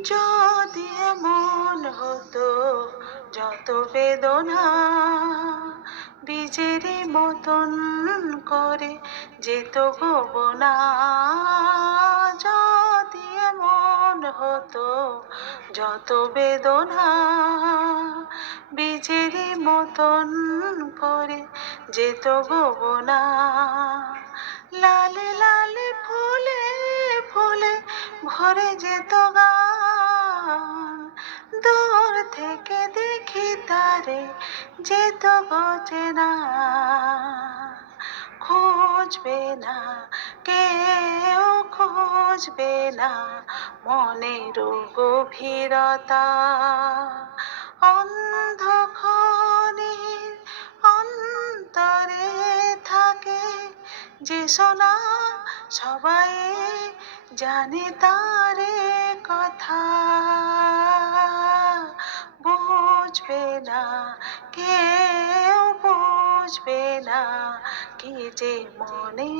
যদি এমন হতো যত বেদনা বীজেরই মতন করে যেত গোবনা, যদি এমন হতো যত বেদনা বীজেরই মতন করে যেত গোবনা, লালে লালে ফুলে ফুলে ভরে যেত গান, দূর থেকে দেখি তারে যেত অচেনা, খুঁজবে না কেউ খুঁজবে না মনের গভীরতা, অন্ধক্ষণের অন্তরে থাকে যে সোনা, সবাই জানে তারে কথা, বুঝবে না কেউ বুঝবে না কি যে মনে।